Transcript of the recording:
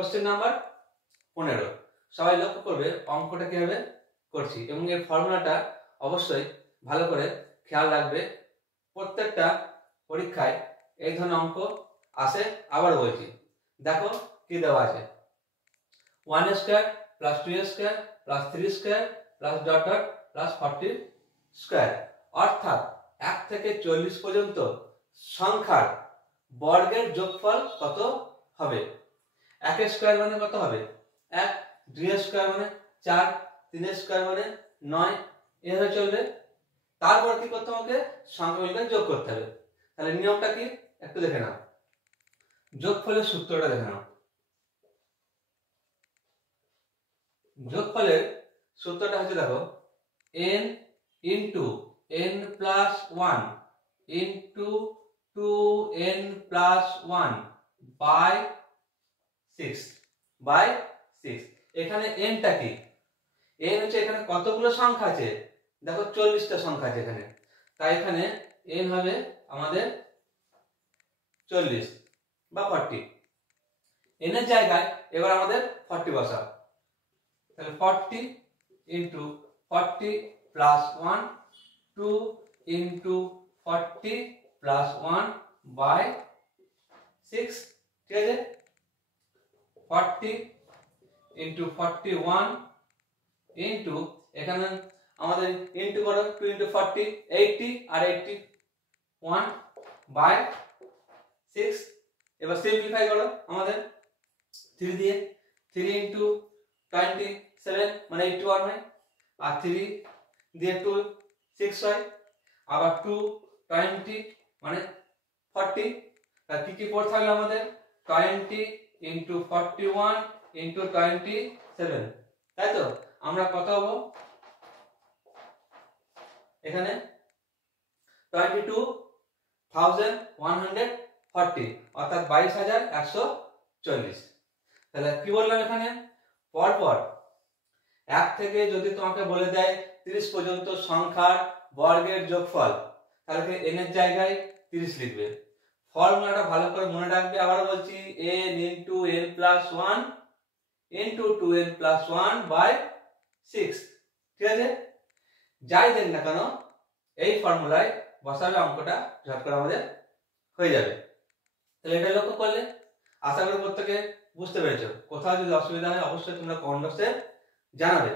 Question number 15। সবাই লক্ষ্য করবে অঙ্কটা কিভাবে করছি এবং এর ফর্মুলাটা অবশ্যই ভালো করে খেয়াল রাখবে। প্রত্যেকটা পরীক্ষায় এই ধরনের অঙ্ক আসে। আবার বলছি, দেখো কি দেওয়া আছে, 1 square plus 2 square plus 3 square plus dot dot plus 40 square, অর্থাৎ 1 থেকে 40 পর্যন্ত সংখ্যার বর্গের যোগফল কত হবে। 1 স্কয়ার মানে কত হবে 1, 2 স্কয়ার মানে 4, 3 স্কয়ার মানে 9, এভাবে চলবে। তারপর কি করতে হবে, সংখ্যাগুলোকে যোগ করতে হবে। তাহলে নিয়মটা কি একটু দেখে নাও, যোগফলের সূত্রটা দেখে নাও। যোগফলের সূত্রটা হচ্ছে দেখো n into n plus 1 into 2n plus 1 by 6 এখানে n টা কি, n হচ্ছে এখানে কতগুলো সংখ্যা আছে, দেখো 40টা সংখ্যা আছে এখানে, তাই এখানে n হবে আমাদের 40 বা 40। n এর জায়গায় এবার আমাদের 40 বসাও, তাহলে 40 into 40 plus 1 2 into 40 plus 1 by 6, ঠিক আছে। 40 ইনটু 41 ইনটু এখানে আমাদের ইনটু করো 2 ইনটু 40 80 আর 81 বাই 6। এবার সিম্পলিফাই করো আমাদের 3 দিয়ে, 3 ইনটু 27 মানে 81 হয়, আর 3 দিয়ে 2 6 হয়, আবার 2 20 মানে 40। তাহলে কি কি পড়তে হলো আমাদের 20 ইনটু 41 ইনটু 27, তাই তো। আমরা কত হবো এখানে 22,140 অর্থাৎ 22,140। তাহলে কি বললাম এখানে, পরপর 1 থেকে যদি তোমাকে বলে দেয় 30 পর্যন্ত সংখ্যার বর্গের যোগফল, তাহলে n এর জায়গায় 30 লিখবে। ফর্মুলাটা ভালো করে মনে রাখবে। আবার বলছি n into n plus 1 into 2n plus 1 by 6, ঠিক আছে। যাই দেন না কেন এই ফর্মুলায় বসাবে, অঙ্কটা ঝট করে আমাদের হয়ে যাবে। তাহলে এটা লক্ষ্য করলে আশা করি প্রত্যেকে বুঝতে পেরেছো। কোথাও যদি অসুবিধা হয় অবশ্যই তোমরা কমেন্ট বক্সে জানাবে।